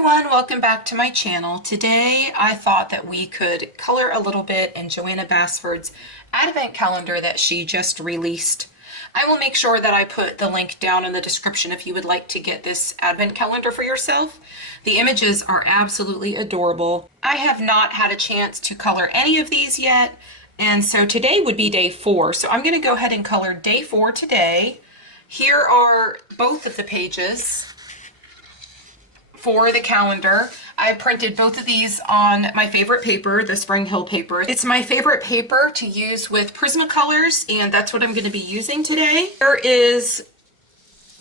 everyone, welcome back to my channel. Today I thought that we could color a little bit in Johanna Basford's Advent Calendar that she just released. I will make sure that I put the link down in the description if you would like to get this Advent Calendar for yourself. The images are absolutely adorable. I have not had a chance to color any of these yet, and so today would be day 4. So I'm going to go ahead and color day 4 today. Here are both of the pages for the calendar. I printed both of these on my favorite paper, the Spring Hill paper. It's my favorite paper to use with Prismacolors, and that's what I'm going to be using today. There is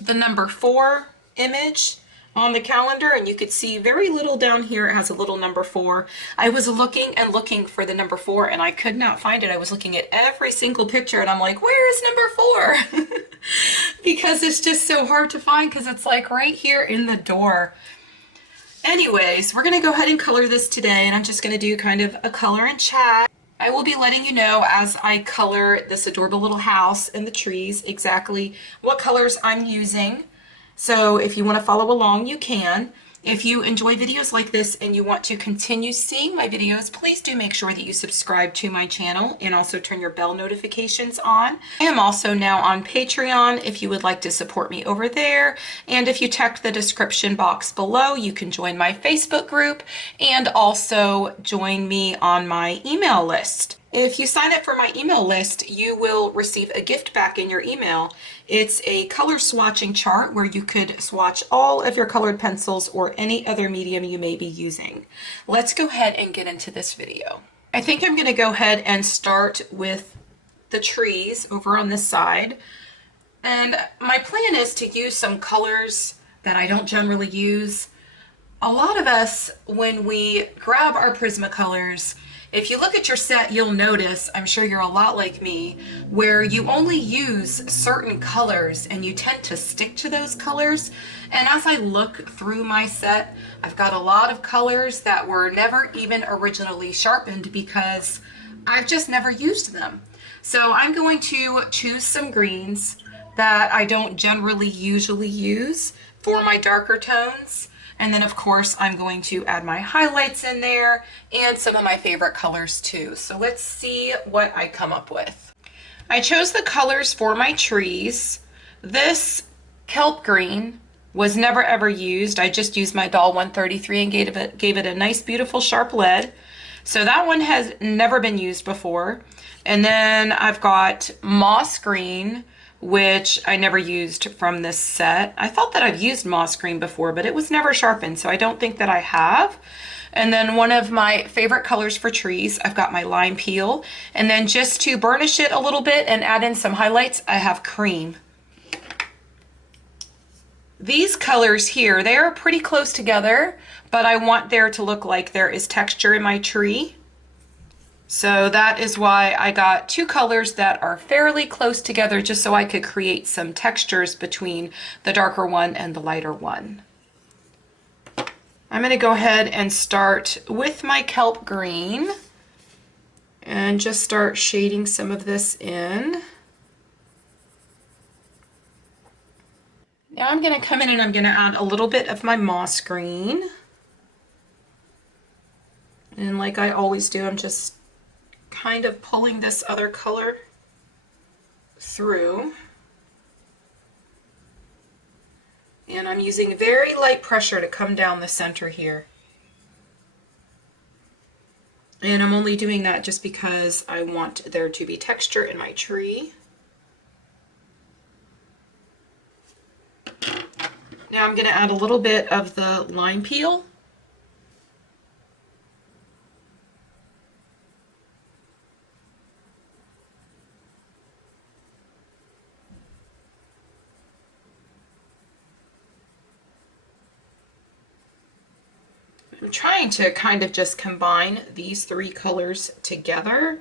the number 4 image on the calendar, and you could see very little down here. It has a little number 4. I was looking and looking for the number 4 and I could not find it. I was looking at every single picture and I'm like, where is number 4? Because it's just so hard to find because it's like right here in the door. Anyways, we're going to go ahead and color this today, and I'm just going to do kind of a color and chat. I will be letting you know as I color this adorable little house and the trees exactly what colors I'm using. So if you want to follow along, you can. If you enjoy videos like this and you want to continue seeing my videos, please do make sure that you subscribe to my channel and also turn your bell notifications on. I am also now on Patreon if you would like to support me over there. And if you check the description box below, you can join my Facebook group and also join me on my email list. If you sign up for my email list, you will receive a gift back in your email. It's a color swatching chart where you could swatch all of your colored pencils or any other medium you may be using. Let's go ahead and get into this video. I think I'm going to go ahead and start with the trees over on this side. And my plan is to use some colors that I don't generally use. A lot of us, when we grab our Prismacolors, if you look at your set, you'll notice, I'm sure you're a lot like me, where you only use certain colors and you tend to stick to those colors. And as I look through my set, I've got a lot of colors that were never even originally sharpened because I've just never used them. So I'm going to choose some greens that I don't generally usually use for my darker tones. And then of course I'm going to add my highlights in there and some of my favorite colors too. So let's see what I come up with. I chose the colors for my trees. This kelp green was never ever used. I just used my doll 133 and gave it a nice beautiful sharp lead. So that one has never been used before. And then I've got moss green, which I never used from this set. I thought that I've used moss green before, but it was never sharpened, so I don't think that I have. And then one of my favorite colors for trees, I've got my lime peel. And then just to burnish it a little bit and add in some highlights, I have cream. These colors here, they are pretty close together, but I want there to look like there is texture in my tree. So that is why I got 2 colors that are fairly close together just so I could create some textures between the darker one and the lighter one. I'm going to go ahead and start with my kelp green and just start shading some of this in. Now I'm going to come in and I'm going to add a little bit of my moss green. And like I always do, I'm just kind of pulling this other color through, and I'm using very light pressure to come down the center here, and I'm only doing that just because I want there to be texture in my tree. Now I'm going to add a little bit of the lime peel. I'm trying to kind of just combine these 3 colors together,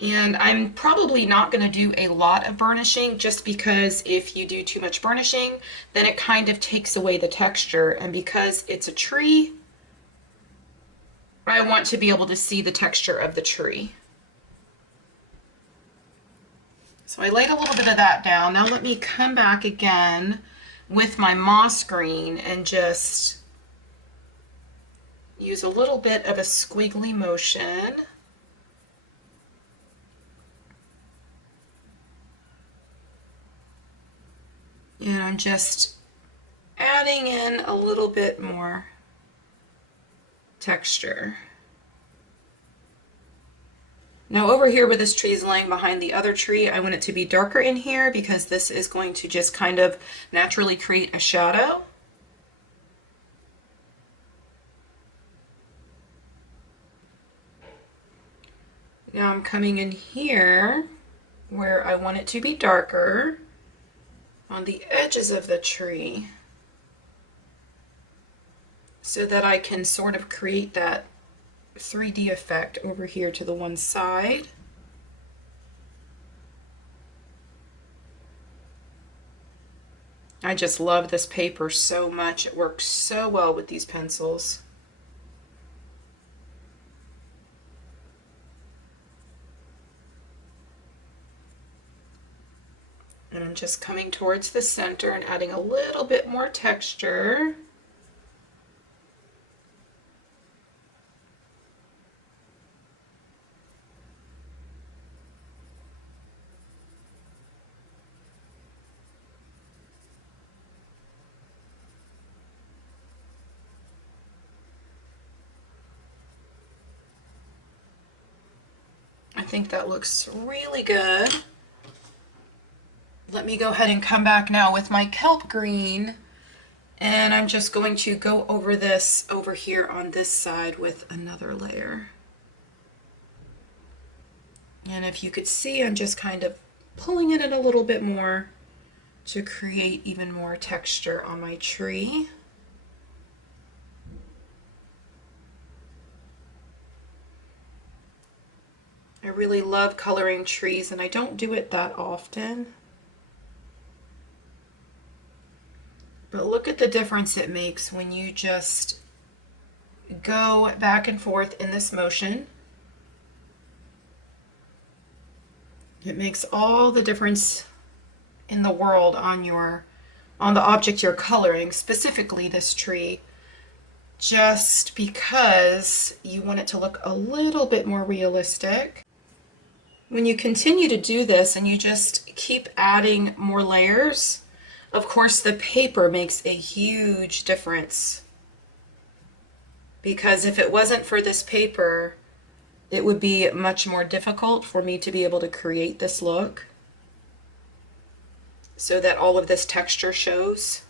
and I'm probably not going to do a lot of burnishing just because if you do too much burnishing then it kind of takes away the texture, and because it's a tree I want to be able to see the texture of the tree. So I laid a little bit of that down. Now let me come back again with my moss green and just use a little bit of a squiggly motion. And I'm just adding in a little bit more texture. Now over here where this tree is laying behind the other tree, I want it to be darker in here because this is going to just kind of naturally create a shadow. Now I'm coming in here where I want it to be darker on the edges of the tree so that I can sort of create that 3D effect over here to the one side. I just love this paper so much. It works so well with these pencils. And I'm just coming towards the center and adding a little bit more texture. I think that looks really good. Let me go ahead and come back now with my kelp green, and I'm just going to go over this over here on this side with another layer. And if you could see, I'm just kind of pulling it in a little bit more to create even more texture on my tree. I really love coloring trees, and I don't do it that often. But look at the difference it makes when you just go back and forth in this motion. It makes all the difference in the world on the object you're coloring, specifically this tree, just because you want it to look a little bit more realistic. When you continue to do this and you just keep adding more layers, of course, the paper makes a huge difference, because if it wasn't for this paper, it would be much more difficult for me to be able to create this look so that all of this texture shows.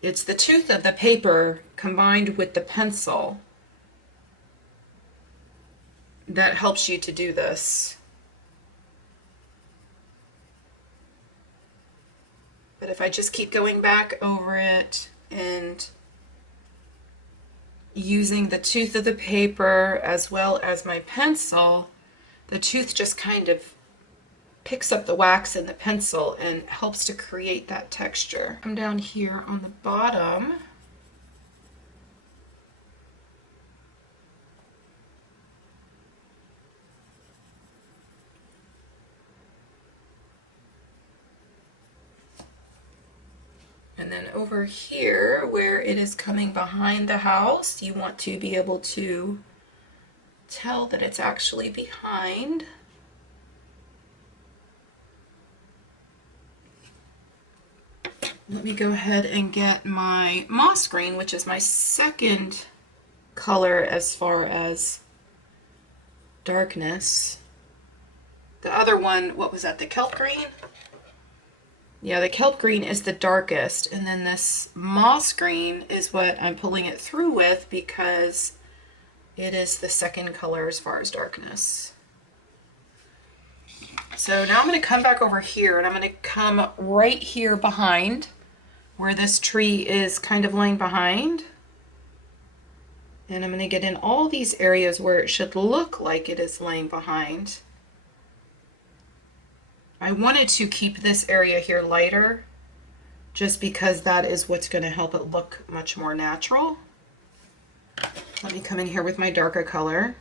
It's the tooth of the paper combined with the pencil that helps you to do this. But if I just keep going back over it and using the tooth of the paper as well as my pencil, the tooth just kind of picks up the wax in the pencil and helps to create that texture. Come down here on the bottom. And then over here, where it is coming behind the house, you want to be able to tell that it's actually behind. Let me go ahead and get my moss green, which is my second color as far as darkness. The other one, what was that, the kelp green? Yeah, the kelp green is the darkest, and then this moss green is what I'm pulling it through with because it is the second color as far as darkness. So now I'm going to come back over here, and I'm going to come right here behind where this tree is kind of laying behind. And I'm going to get in all these areas where it should look like it is laying behind. I wanted to keep this area here lighter just because that is what's going to help it look much more natural. Let me come in here with my darker color.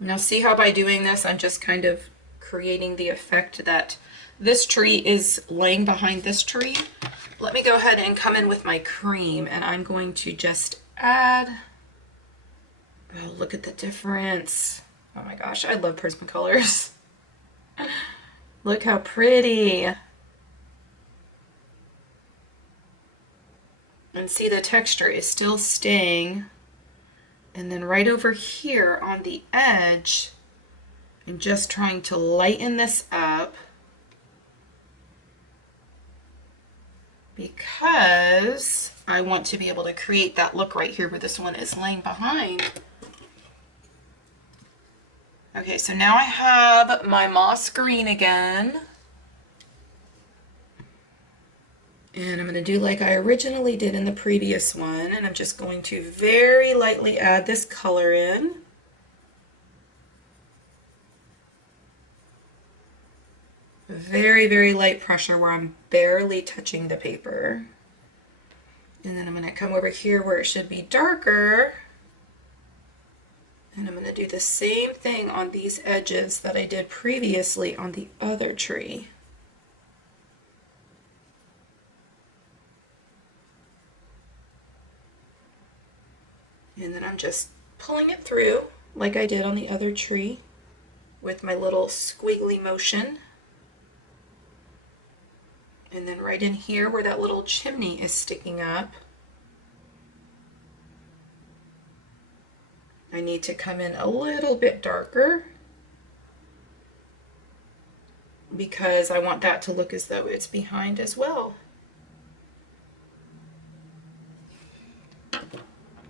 Now see how by doing this I'm just kind of creating the effect that this tree is laying behind this tree. Let me go ahead and come in with my cream, and I'm going to just add, oh, look at the difference. Oh my gosh, I love Prismacolors. Look how pretty. And see, the texture is still staying. And then right over here on the edge, I'm just trying to lighten this up because I want to be able to create that look right here where this one is laying behind. Okay, so now I have my moss green again. And I'm going to do like I originally did in the previous one, and I'm just going to very lightly add this color in. Very, very light pressure where I'm barely touching the paper. And then I'm going to come over here where it should be darker. And I'm going to do the same thing on these edges that I did previously on the other tree. And then I'm just pulling it through like I did on the other tree with my little squiggly motion. And then right in here where that little chimney is sticking up, I need to come in a little bit darker because I want that to look as though it's behind as well.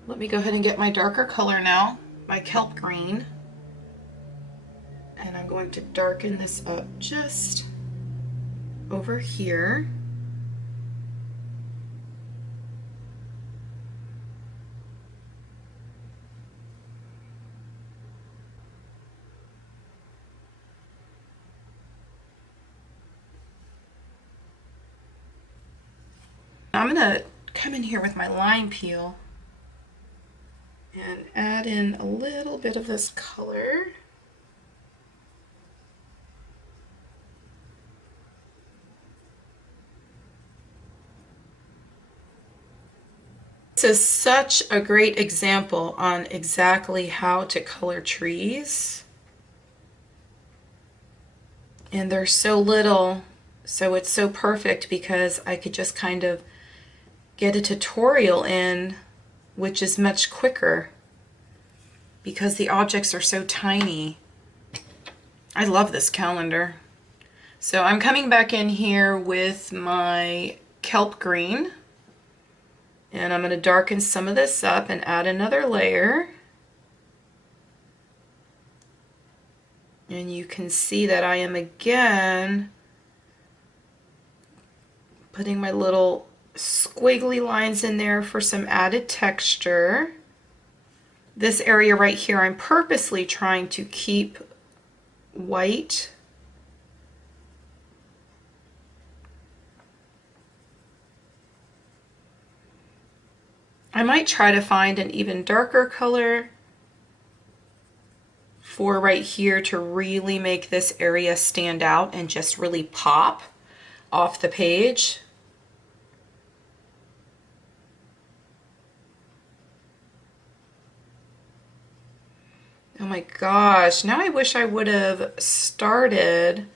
Let me go ahead and get my darker color now, my kelp green, and I'm going to darken this up just over here. I'm going to come in here with my lime peel and add in a little bit of this color. This is such a great example on exactly how to color trees. And there's so little, so it's so perfect because I could just kind of get a tutorial in, which is much quicker because the objects are so tiny. I love this calendar. So I'm coming back in here with my kelp green, and I'm going to darken some of this up and add another layer. And you can see that I am again putting my little squiggly lines in there for some added texture. This area right here I'm purposely trying to keep white. I might try to find an even darker color for right here to really make this area stand out and just really pop off the page. Oh my gosh, now I wish I would have started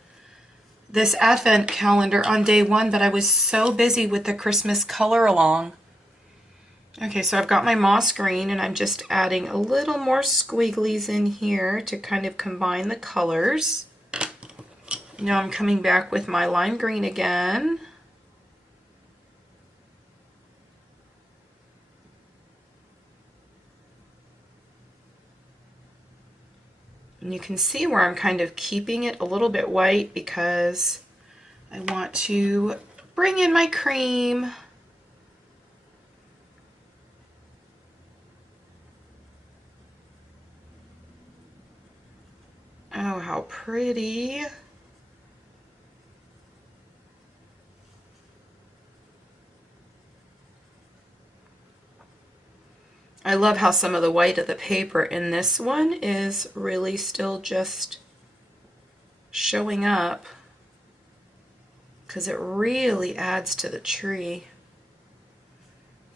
this Advent calendar on day one, but I was so busy with the Christmas color along. Okay, so I've got my moss green and I'm just adding a little more squigglies in here to kind of combine the colors. Now I'm coming back with my lime green again. And you can see where I'm kind of keeping it a little bit white because I want to bring in my cream. Oh, how pretty. I love how some of the white of the paper in this one is really still just showing up because it really adds to the tree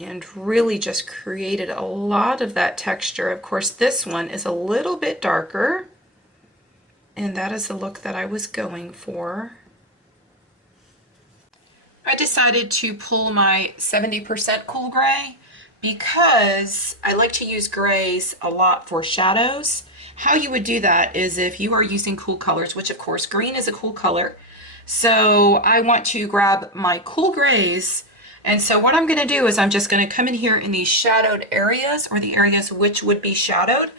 and really just created a lot of that texture. Of course, this one is a little bit darker, and that is the look that I was going for. I decided to pull my 70% cool gray because I like to use grays a lot for shadows. How you would do that is if you are using cool colors, which of course green is a cool color. So I want to grab my cool grays, and so what I'm going to do is I'm just going to come in here in these shadowed areas, or the areas which would be shadowed,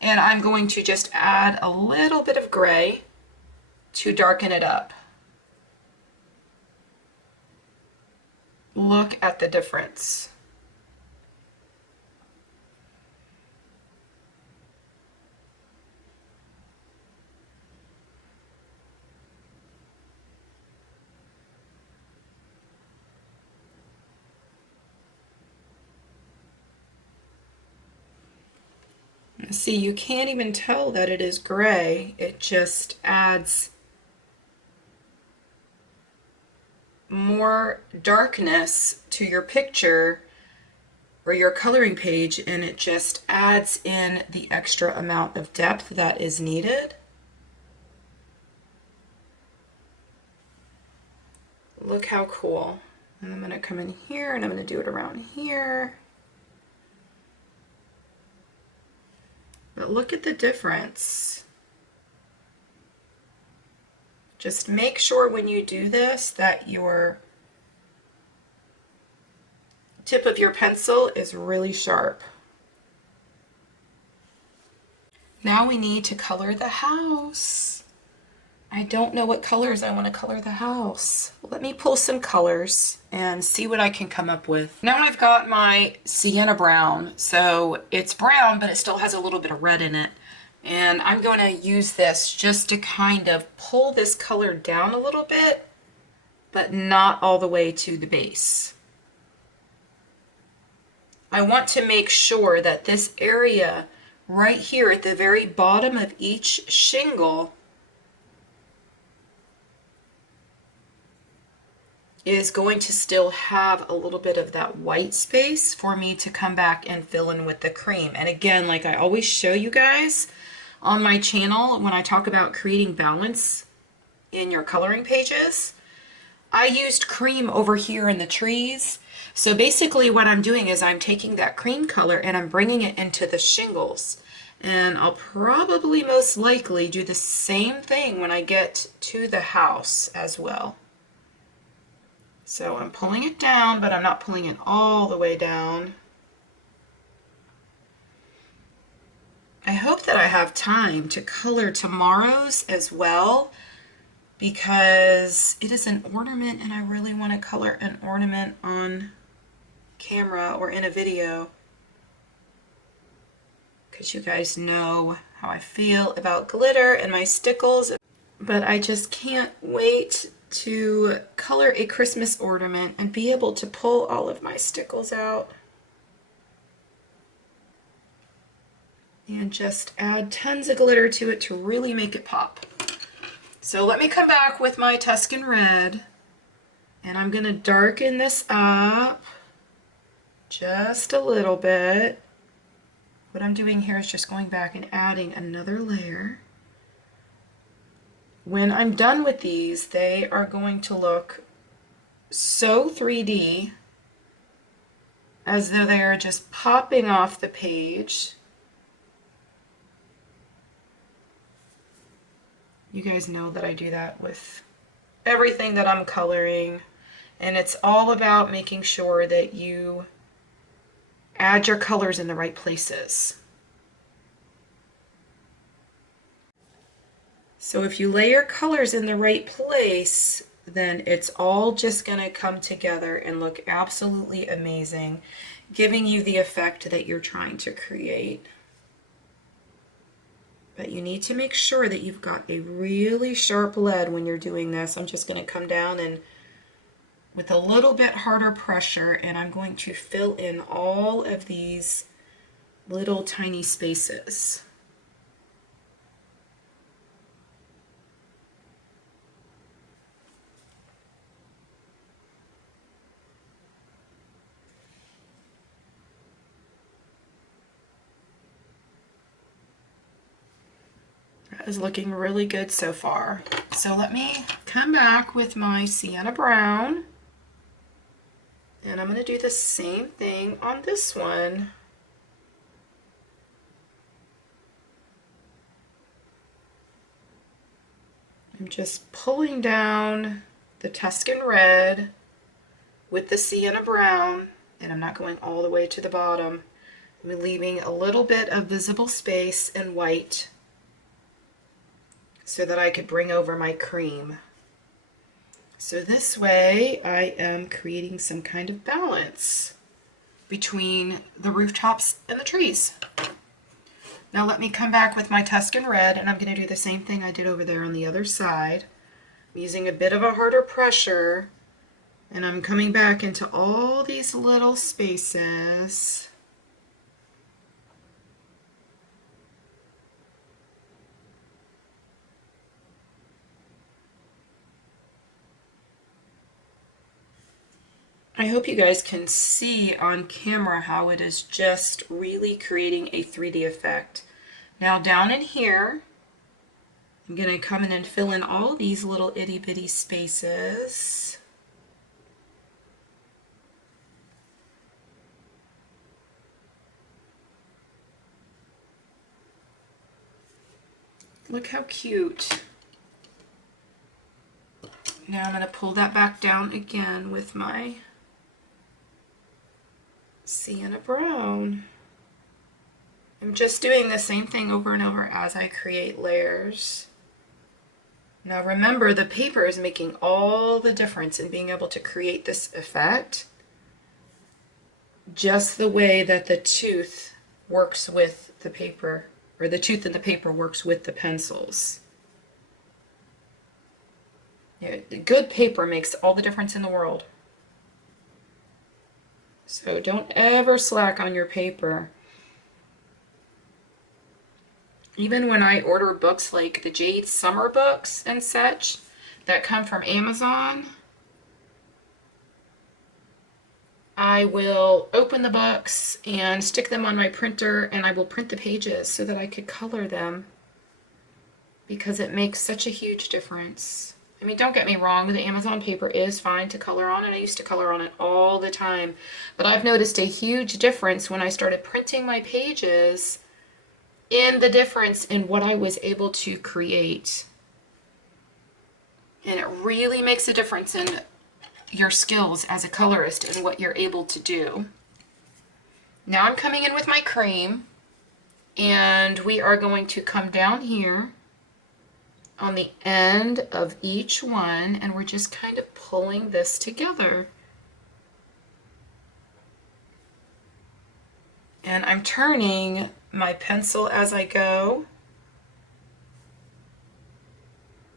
and I'm going to just add a little bit of gray to darken it up. Look at the difference. See, you can't even tell that it is gray. It just adds more darkness to your picture or your coloring page, and it just adds in the extra amount of depth that is needed. Look how cool. And I'm going to come in here and I'm going to do it around here. But look at the difference. Just make sure when you do this that your tip of your pencil is really sharp. Now we need to color the house. I don't know what colors I want to color the house. Let me pull some colors and see what I can come up with. Now I've got my sienna brown. So it's brown, but it still has a little bit of red in it. And I'm going to use this just to kind of pull this color down a little bit, but not all the way to the base. I want to make sure that this area right here at the very bottom of each shingle is going to still have a little bit of that white space for me to come back and fill in with the cream. And again, like I always show you guys on my channel when I talk about creating balance in your coloring pages, I used cream over here in the trees. So basically what I'm doing is I'm taking that cream color and I'm bringing it into the shingles. And I'll probably most likely do the same thing when I get to the house as well. So I'm pulling it down, but I'm not pulling it all the way down. I hope that I have time to color tomorrow's as well, because it is an ornament and I really want to color an ornament on camera or in a video, because you guys know how I feel about glitter and my stickles. But I just can't wait to color a Christmas ornament and be able to pull all of my stickles out and just add tons of glitter to it to really make it pop. So let me come back with my Tuscan Red, and I'm going to darken this up just a little bit. What I'm doing here is just going back and adding another layer. When I'm done with these, they are going to look so 3D, as though they are just popping off the page. You guys know that I do that with everything that I'm coloring, and it's all about making sure that you add your colors in the right places. So if you lay your colors in the right place, then it's all just going to come together and look absolutely amazing, giving you the effect that you're trying to create. But you need to make sure that you've got a really sharp lead when you're doing this. I'm just going to come down and with a little bit harder pressure, and I'm going to fill in all of these little tiny spaces. is looking really good so far. So let me come back with my sienna brown, and I'm going to do the same thing on this one. I'm just pulling down the Tuscan red with the sienna brown, and I'm not going all the way to the bottom. I'm leaving a little bit of visible space in white so that I could bring over my cream. So this way I am creating some kind of balance between the rooftops and the trees. Now let me come back with my Tuscan red, and I'm going to do the same thing I did over there on the other side. I'm using a bit of a harder pressure, and I'm coming back into all these little spaces. I hope you guys can see on camera how it is just really creating a 3D effect. Now down in here, I'm going to come in and fill in all these little itty bitty spaces. Look how cute. Now I'm going to pull that back down again with my sienna brown. I'm just doing the same thing over and over as I create layers. Now remember, the paper is making all the difference in being able to create this effect, just the way that the tooth works with the paper, or the tooth in the paper works with the pencils. Yeah, good paper makes all the difference in the world. So don't ever slack on your paper. Even when I order books like the Jade Summer books and such that come from Amazon, I will open the books and stick them on my printer, and I will print the pages so that I could color them, because it makes such a huge difference. I mean, don't get me wrong, the Amazon paper is fine to color on, and I used to color on it all the time. But I've noticed a huge difference when I started printing my pages in the difference in what I was able to create. And it really makes a difference in your skills as a colorist and what you're able to do. Now I'm coming in with my cream, and we are going to come down here on the end of each one, and we're just kind of pulling this together. And I'm turning my pencil as I go,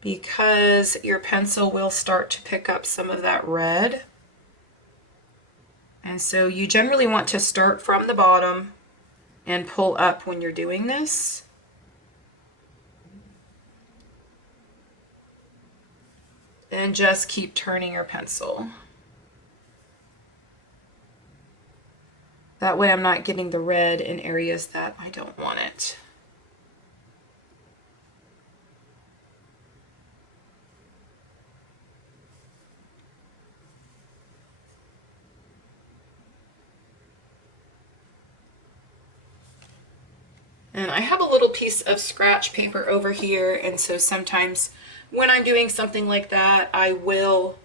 because your pencil will start to pick up some of that red. And so you generally want to start from the bottom and pull up when you're doing this. And just keep turning your pencil. That way I'm not getting the red in areas that I don't want it. And I have a little piece of scratch paper over here, and so sometimes when I'm doing something like that, I will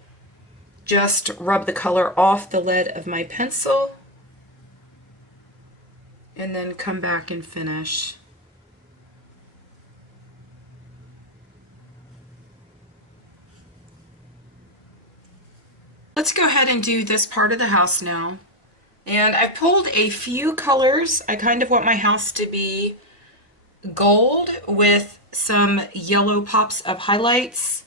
just rub the color off the lead of my pencil and then come back and finish. Let's go ahead and do this part of the house now. And I pulled a few colors. I kind of want my house to be gold with some yellow pops of highlights.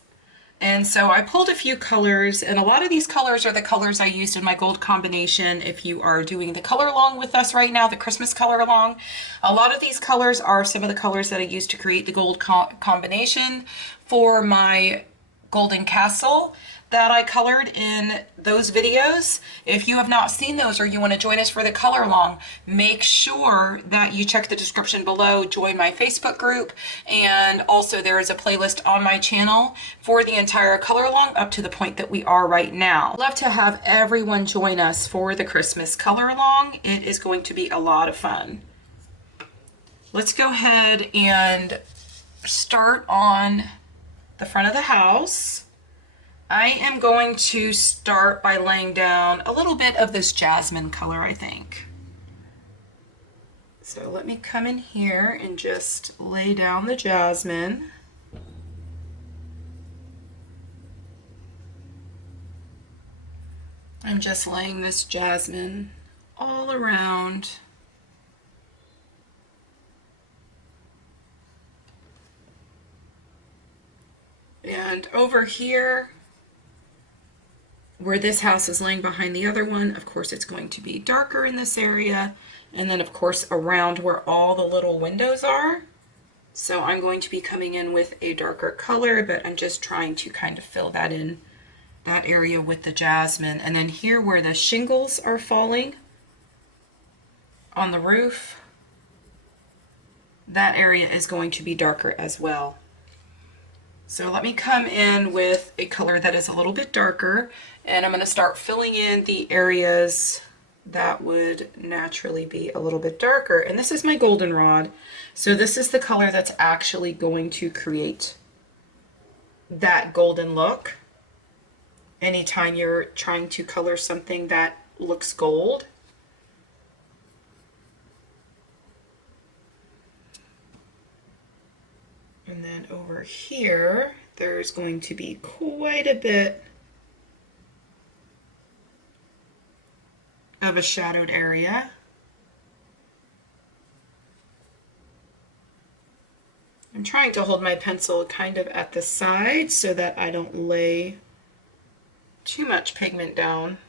And so I pulled a few colors, and a lot of these colors are the colors I used in my gold combination. If you are doing the color along with us right now, the Christmas color along, a lot of these colors are some of the colors that I used to create the gold combination for my Golden Castle that I colored in those videos. If you have not seen those or you want to join us for the color along, make sure that you check the description below, join my Facebook group, and also there is a playlist on my channel for the entire color along up to the point that we are right now. Love to have everyone join us for the Christmas color along. It is going to be a lot of fun. Let's go ahead and start on the front of the house. I am going to start by laying down a little bit of this jasmine color, I think. So let me come in here and just lay down the jasmine. I'm just laying this jasmine all around. And over here, where this house is laying behind the other one, of course it's going to be darker in this area. And then of course around where all the little windows are. So I'm going to be coming in with a darker color, but I'm just trying to kind of fill that in, that area with the jasmine. And then here where the shingles are falling on the roof, that area is going to be darker as well. So let me come in with a color that is a little bit darker, and I'm going to start filling in the areas that would naturally be a little bit darker. And this is my goldenrod. So this is the color that's actually going to create that golden look anytime you're trying to color something that looks gold. And then over here, there's going to be quite a bit of a shadowed area. I'm trying to hold my pencil kind of at the side so that I don't lay too much pigment down.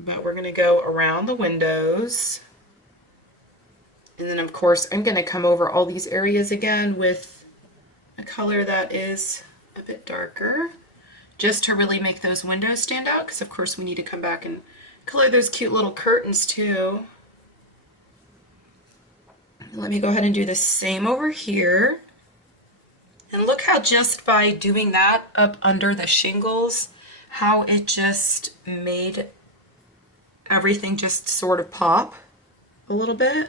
But we're going to go around the windows. And then of course I'm going to come over all these areas again with a color that is a bit darker, just to really make those windows stand out, because of course we need to come back and color those cute little curtains too. Let me go ahead and do the same over here. And look how just by doing that up under the shingles, how it just made everything just sort of pop a little bit.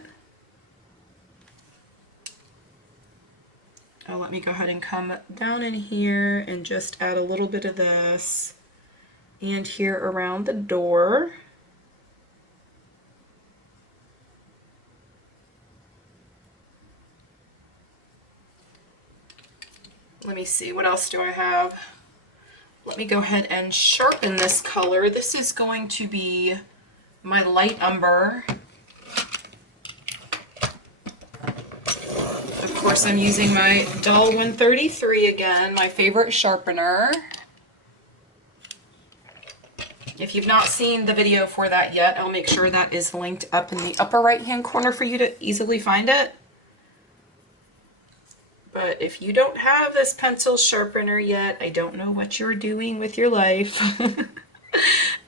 Oh, let me go ahead and come down in here and just add a little bit of this, and here around the door. Let me see, what else do I have? Let me go ahead and sharpen this color. This is going to be my light umber. Of course, I'm using my dull 133 again, my favorite sharpener. If you've not seen the video for that yet, I'll make sure that is linked up in the upper right-hand corner for you to easily find it. But if you don't have this pencil sharpener yet, I don't know what you're doing with your life.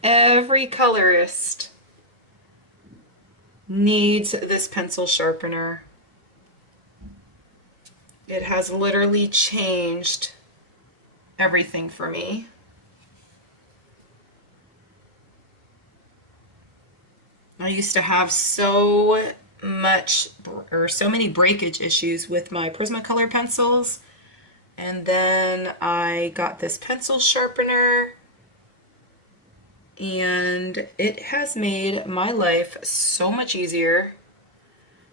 Every colorist needs this pencil sharpener. It has literally changed everything for me. I used to have so many breakage issues with my Prismacolor pencils, and then I got this pencil sharpener, and it has made my life so much easier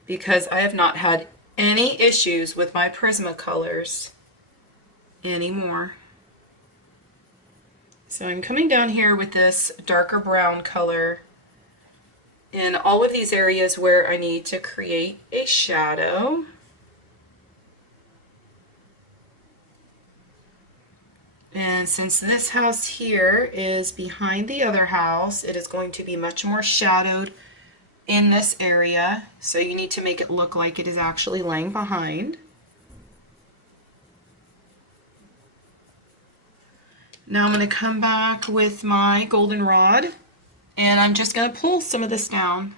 because I have not had any issues with my Prismacolors anymore. So I'm coming down here with this darker brown color in all of these areas where I need to create a shadow. And since this house here is behind the other house, it is going to be much more shadowed in this area, so you need to make it look like it is actually laying behind. Now I'm going to come back with my goldenrod and I'm just going to pull some of this down.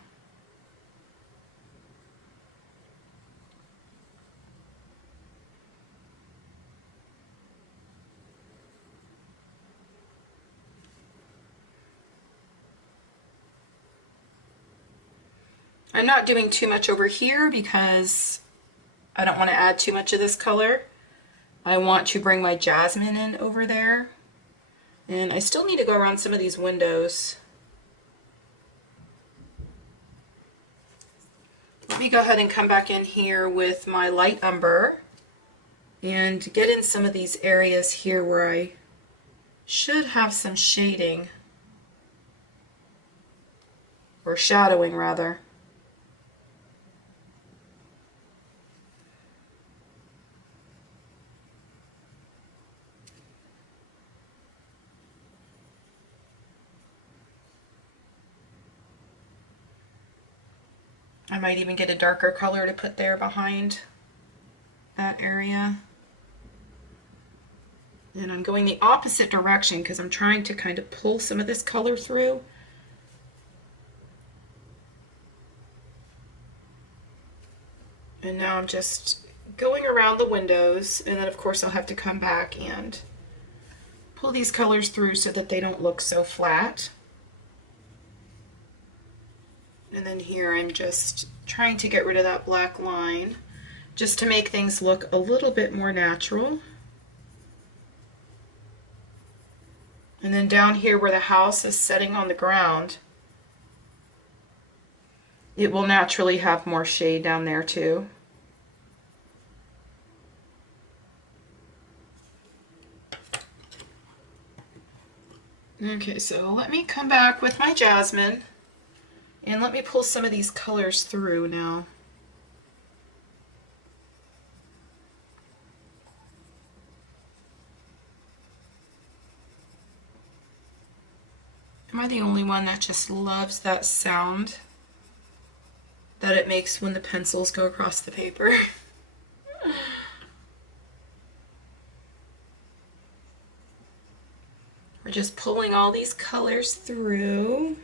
I'm not doing too much over here because I don't want to add too much of this color. I want to bring my jasmine in over there. And I still need to go around some of these windows. Let me go ahead and come back in here with my light umber and get in some of these areas here where I should have some shading, or shadowing rather. I might even get a darker color to put there behind that area. And I'm going the opposite direction because I'm trying to kind of pull some of this color through. And now I'm just going around the windows, and then of course I'll have to come back and pull these colors through so that they don't look so flat. And then here I'm just trying to get rid of that black line just to make things look a little bit more natural. And then down here where the house is setting on the ground, it will naturally have more shade down there too. Okay, so let me come back with my jasmine and let me pull some of these colors through now. Am I the only one that just loves that sound that it makes when the pencils go across the paper? We're just pulling all these colors through.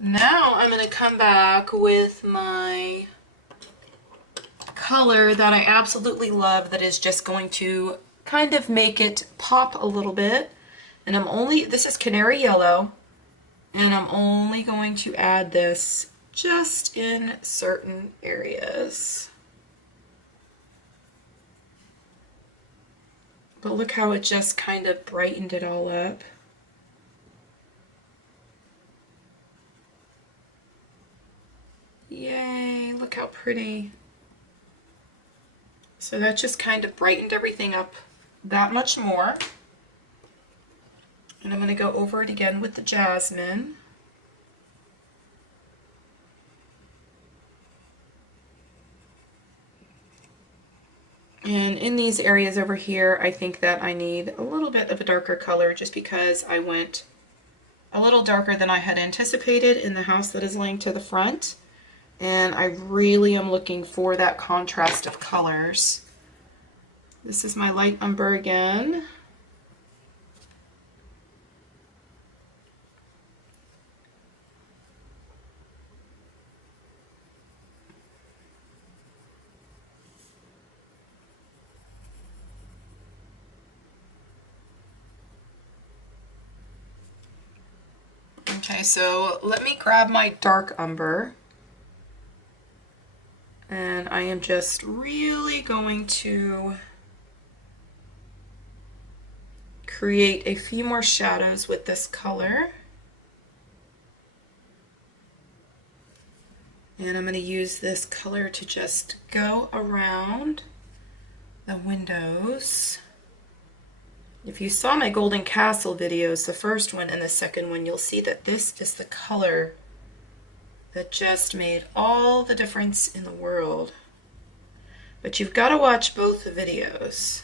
Now I'm going to come back with my color that I absolutely love that is just going to kind of make it pop a little bit. And this is canary yellow, and I'm only going to add this just in certain areas. But look how it just kind of brightened it all up. Yay, look how pretty. So that just kind of brightened everything up that much more. And I'm going to go over it again with the jasmine. And in these areas over here, I think that I need a little bit of a darker color just because I went a little darker than I had anticipated in the house that is laying to the front. And I really am looking for that contrast of colors. This is my light umber again. Okay, so let me grab my dark umber. And I am just really going to create a few more shadows with this color. And I'm going to use this color to just go around the windows. If you saw my Golden Castle videos, the first one and the second one, you'll see that this is the color that just made all the difference in the world. But you've got to watch both the videos.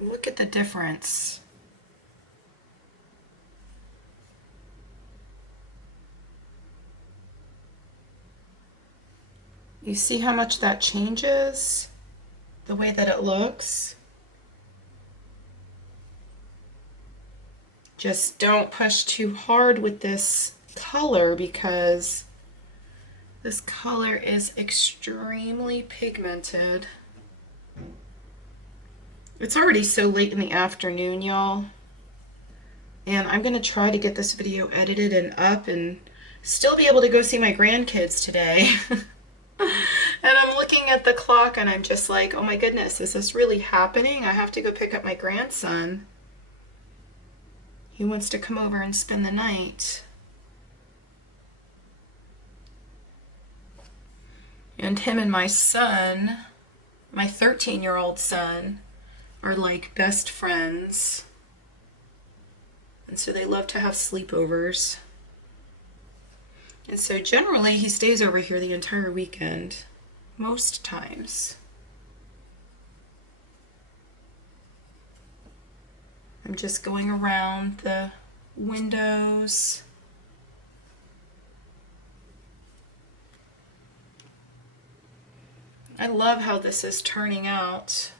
Look at the difference. You see how much that changes the way that it looks? Just don't push too hard with this color because this color is extremely pigmented. It's already so late in the afternoon, y'all. And I'm gonna try to get this video edited and up and still be able to go see my grandkids today. And I'm looking at the clock and I'm just like, oh my goodness, is this really happening? I have to go pick up my grandson. He wants to come over and spend the night. And him and my son, my 13-year-old son, are like best friends. And so they love to have sleepovers. And so generally he stays over here the entire weekend, most times. I'm just going around the windows. I love how this is turning out.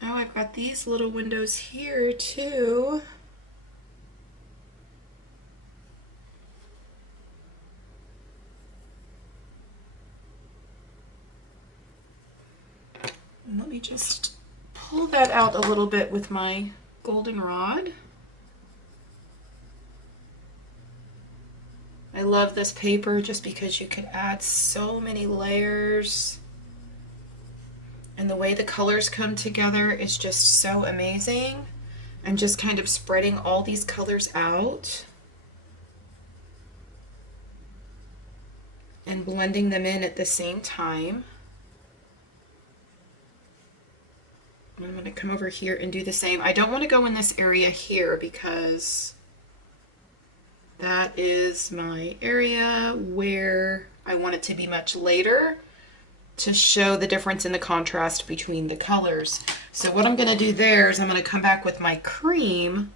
Oh, I've got these little windows here too. And let me just pull that out a little bit with my goldenrod. I love this paper just because you can add so many layers. And the way the colors come together is just so amazing. I'm just kind of spreading all these colors out and blending them in at the same time. And I'm going to come over here and do the same. I don't want to go in this area here because that is my area where I want it to be much later, to show the difference in the contrast between the colors. So what I'm going to do there is I'm going to come back with my cream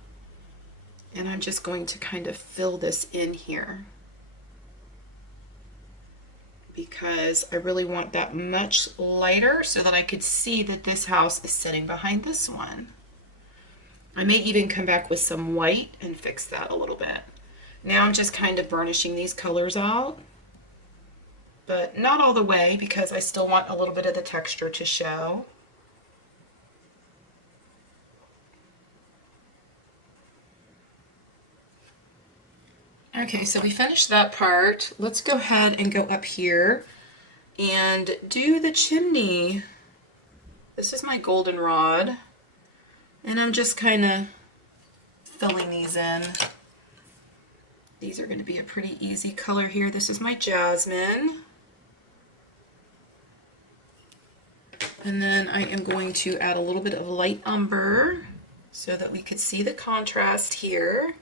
and I'm just going to kind of fill this in here because I really want that much lighter so that I could see that this house is sitting behind this one. I may even come back with some white and fix that a little bit. Now I'm just kind of burnishing these colors out, but not all the way because I still want a little bit of the texture to show. Okay, so we finished that part. Let's go ahead and go up here and do the chimney. This is my goldenrod, and I'm just kind of filling these in. These are going to be a pretty easy color here. This is my jasmine. And then I am going to add a little bit of light umber so that we could see the contrast here.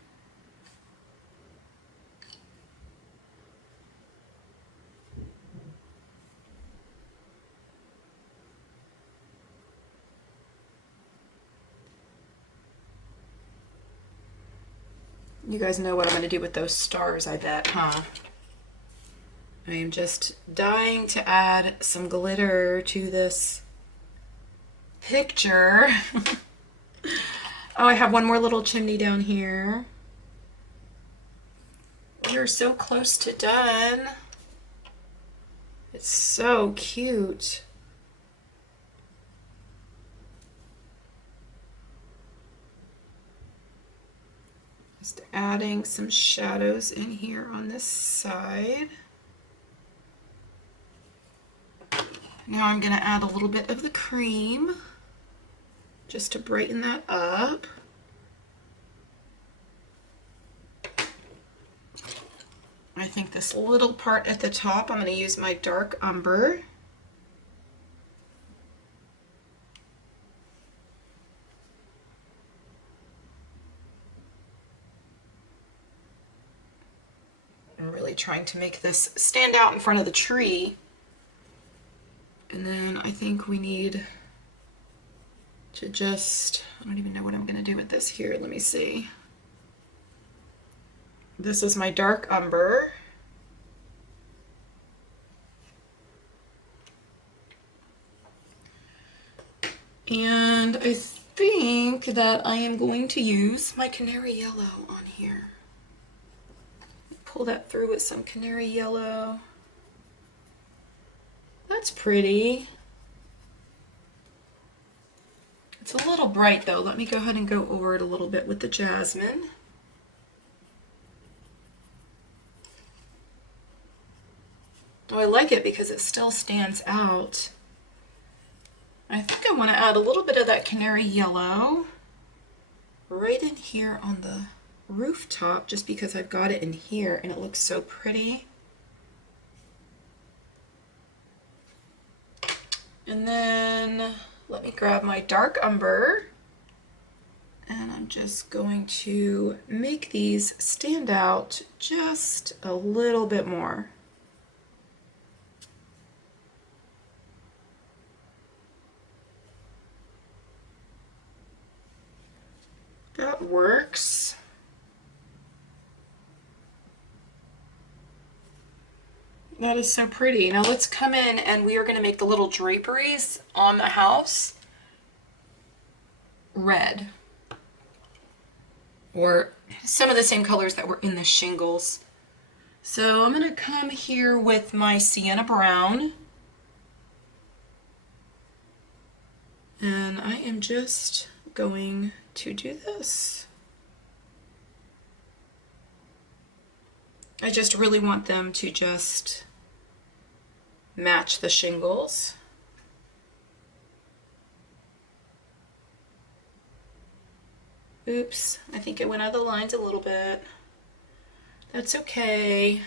You guys know what I'm going to do with those stars, I bet, huh? I am just dying to add some glitter to this picture. Oh, I have one more little chimney down here. We're so close to done. It's so cute. Just adding some shadows in here on this side. Now I'm going to add a little bit of the cream just to brighten that up. I think this little part at the top, I'm going to use my dark umber. I'm really trying to make this stand out in front of the tree. And then I think we need to just, I don't even know what I'm going to do with this here. Let me see. This is my dark umber. And I think that I am going to use my canary yellow on here. Pull that through with some canary yellow. That's pretty. It's a little bright though. Let me go ahead and go over it a little bit with the jasmine. Oh, I like it because it still stands out. I think I want to add a little bit of that canary yellow right in here on the rooftop, just because I've got it in here and it looks so pretty. And then let me grab my dark umber, and I'm just going to make these stand out just a little bit more. That works. That is so pretty. Now let's come in and we are going to make the little draperies on the house red, or some of the same colors that were in the shingles. So I'm going to come here with my sienna brown, and I am just going to do this. I just really want them to just match the shingles. Oops, I think I went out of the lines a little bit. That's okay.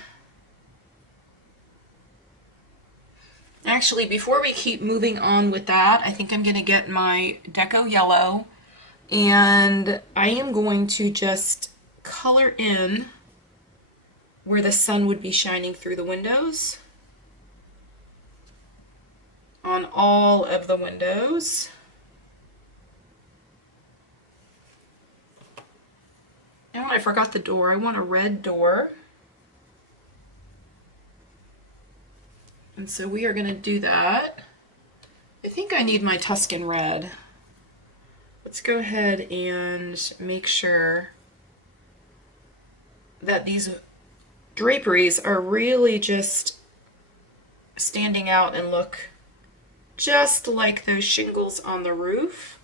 Actually, before we keep moving on with that, I think I'm going to get my deco yellow, and I am going to just color in where the sun would be shining through the windows on all of the windows. Oh, I forgot the door. I want a red door. And so we are going to do that. I think I need my Tuscan red. Let's go ahead and make sure that these draperies are really just standing out and look just like those shingles on the roof.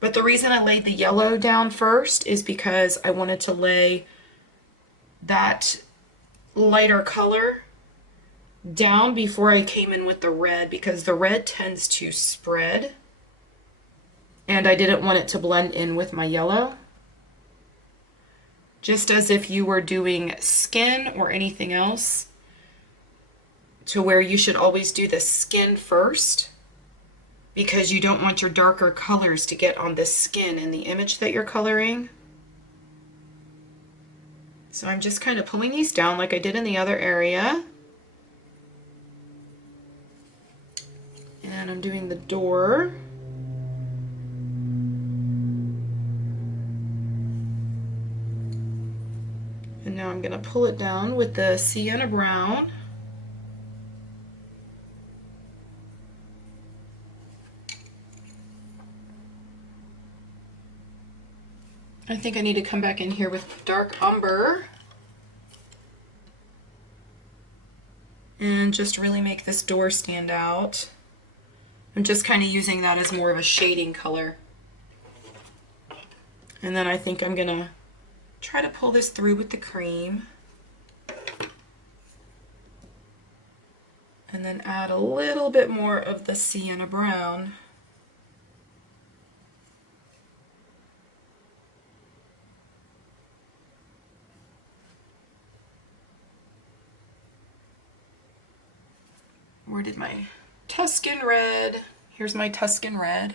But the reason I laid the yellow down first is because I wanted to lay that lighter color down before I came in with the red, because the red tends to spread and I didn't want it to blend in with my yellow. Just as if you were doing skin or anything else, to where you should always do the skin first, because you don't want your darker colors to get on the skin in the image that you're coloring. So I'm just kind of pulling these down like I did in the other area. And I'm doing the door. And now I'm going to pull it down with the sienna brown. I think I need to come back in here with dark umber and just really make this door stand out. I'm just kind of using that as more of a shading color. And then I think I'm gonna try to pull this through with the cream. And then add a little bit more of the sienna brown. Where did my Tuscan red? Here's my Tuscan red.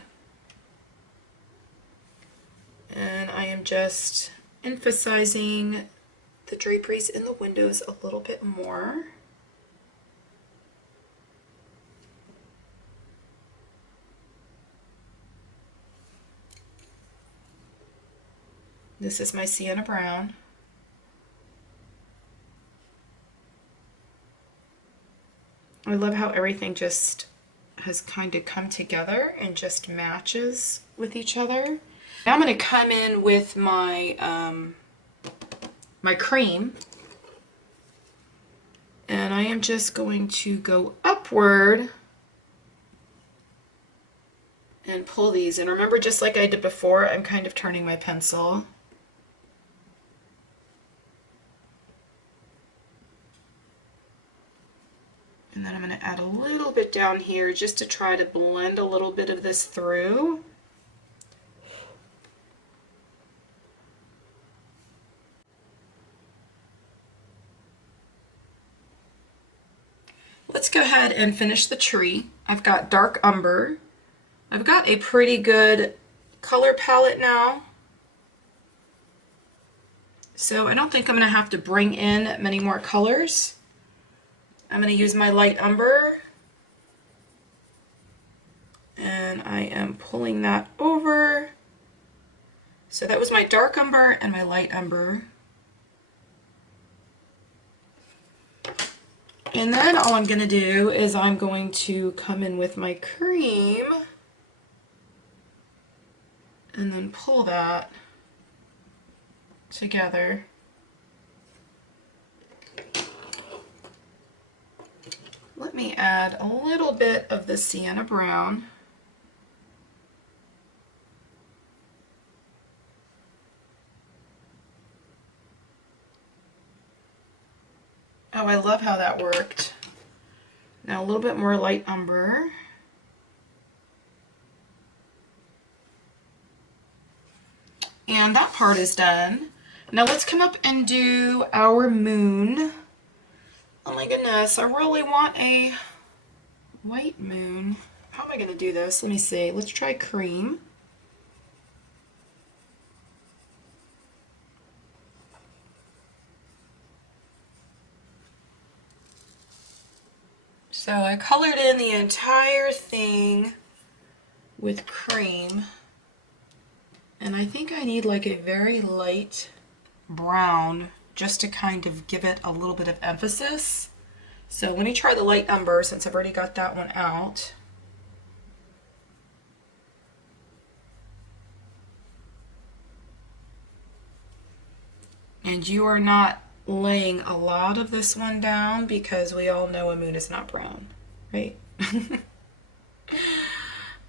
And I am just emphasizing the draperies in the windows a little bit more. This is my sienna brown. I love how everything just has kind of come together and just matches with each other. Now I'm going to come in with my my cream, and I am just going to go upward and pull these. And remember, just like I did before, I'm kind of turning my pencil. And then I'm going to add a little bit down here just to try to blend a little bit of this through. Let's go ahead and finish the tree. I've got dark umber. I've got a pretty good color palette now. So I don't think I'm going to have to bring in many more colors. I'm going to use my light umber. And I am pulling that over. So that was my dark umber and my light umber. And then all I'm going to do is I'm going to come in with my cream and then pull that together. Let me add a little bit of the sienna brown. Oh, I love how that worked. Now a little bit more light umber. And that part is done. Now let's come up and do our moon. Oh my goodness, I really want a white moon. How am I going to do this? Let me see. Let's try cream. So I colored in the entire thing with cream, and I think I need like a very light brown just to kind of give it a little bit of emphasis. So let me try the light umber since I've already got that one out. And you are not laying a lot of this one down because we all know a moon is not brown, right?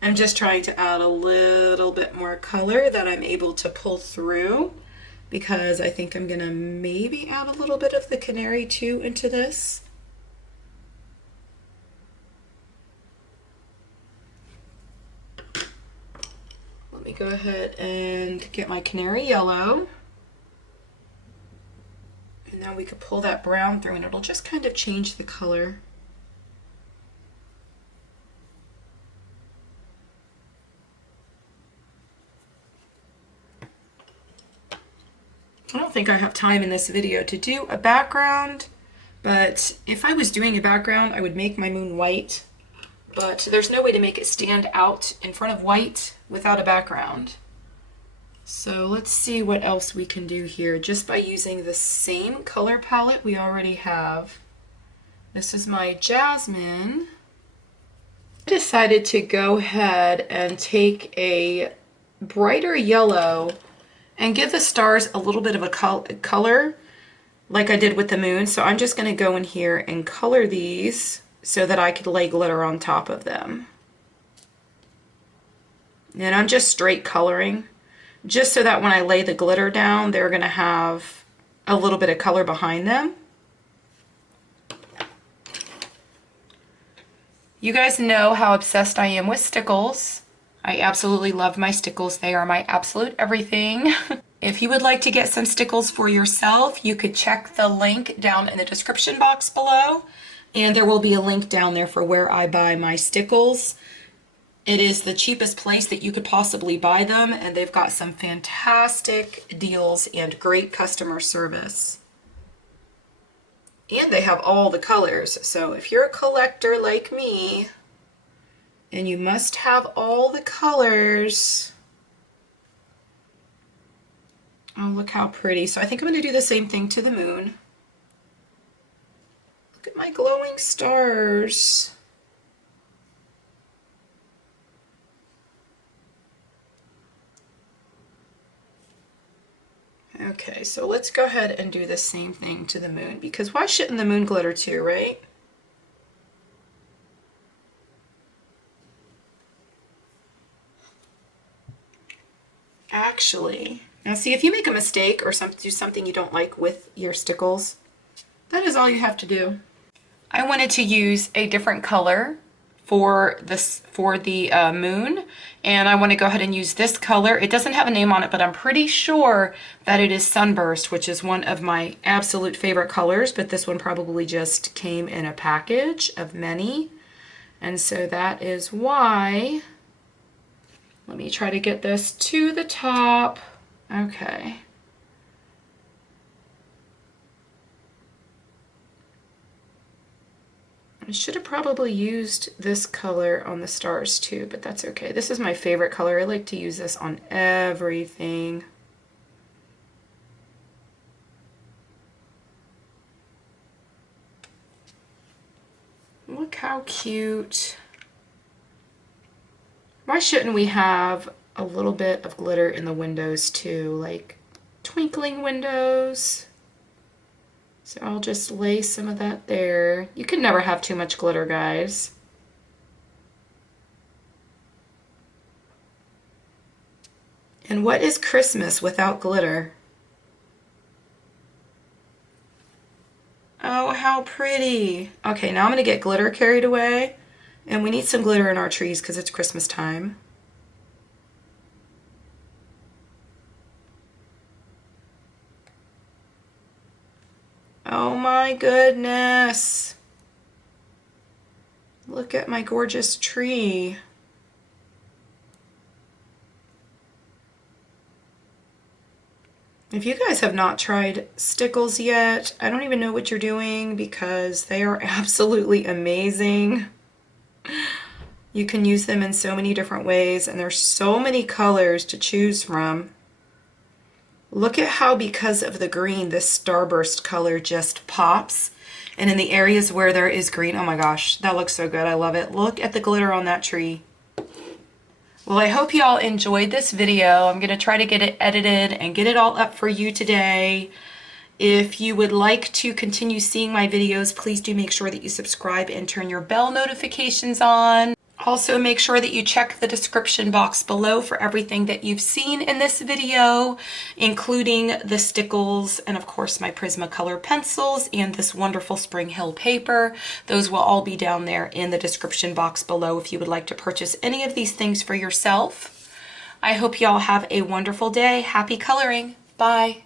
I'm just trying to add a little bit more color that I'm able to pull through, because I think I'm gonna maybe add a little bit of the canary too into this. Let me go ahead and get my canary yellow. And now we could pull that brown through and it'll just kind of change the color. I don't think I have time in this video to do a background, but if I was doing a background, I would make my moon white, but there's no way to make it stand out in front of white without a background. So let's see what else we can do here just by using the same color palette we already have. This is my jasmine. I decided to go ahead and take a brighter yellow and give the stars a little bit of a color like I did with the moon. So I'm just going to go in here and color these so that I could lay glitter on top of them. And I'm just straight coloring, just so that when I lay the glitter down, they're going to have a little bit of color behind them. You guys know how obsessed I am with stickles. I absolutely love my stickles. They are my absolute everything. If you would like to get some stickles for yourself, you could check the link down in the description box below. And there will be a link down there for where I buy my stickles. It is the cheapest place that you could possibly buy them, and they've got some fantastic deals and great customer service. And they have all the colors, so if you're a collector like me, and you must have all the colors. Oh, look how pretty. So I think I'm going to do the same thing to the moon. Look at my glowing stars. Okay, so let's go ahead and do the same thing to the moon, because why shouldn't the moon glitter too, right? Actually, now see, if you make a mistake or do something you don't like with your stickles, that is all you have to do. I wanted to use a different color for the moon, and I want to go ahead and use this color. It doesn't have a name on it, but I'm pretty sure that it is Sunburst, which is one of my absolute favorite colors, but this one probably just came in a package of many, and so that is why. Let me try to get this to the top. Okay. I should have probably used this color on the stars too, but that's okay. This is my favorite color. I like to use this on everything. Look how cute. Why shouldn't we have a little bit of glitter in the windows too, like twinkling windows? So I'll just lay some of that there. You can never have too much glitter, guys. And what is Christmas without glitter? Oh, how pretty. Okay, now I'm gonna get glitter carried away. And we need some glitter in our trees because it's Christmas time. Oh my goodness. Look at my gorgeous tree. If you guys have not tried stickles yet, I don't even know what you're doing because they are absolutely amazing. You can use them in so many different ways, and there's so many colors to choose from. Look at how, because of the green, this starburst color just pops. And in the areas where there is green, oh my gosh, that looks so good. I love it. Look at the glitter on that tree. Well, I hope you all enjoyed this video. I'm going to try to get it edited and get it all up for you today. If you would like to continue seeing my videos, please do make sure that you subscribe and turn your bell notifications on. Also, make sure that you check the description box below for everything that you've seen in this video, including the stickles and of course my Prismacolor pencils and this wonderful Spring Hill paper. Those will all be down there in the description box below if you would like to purchase any of these things for yourself. I hope y'all have a wonderful day. Happy coloring. Bye.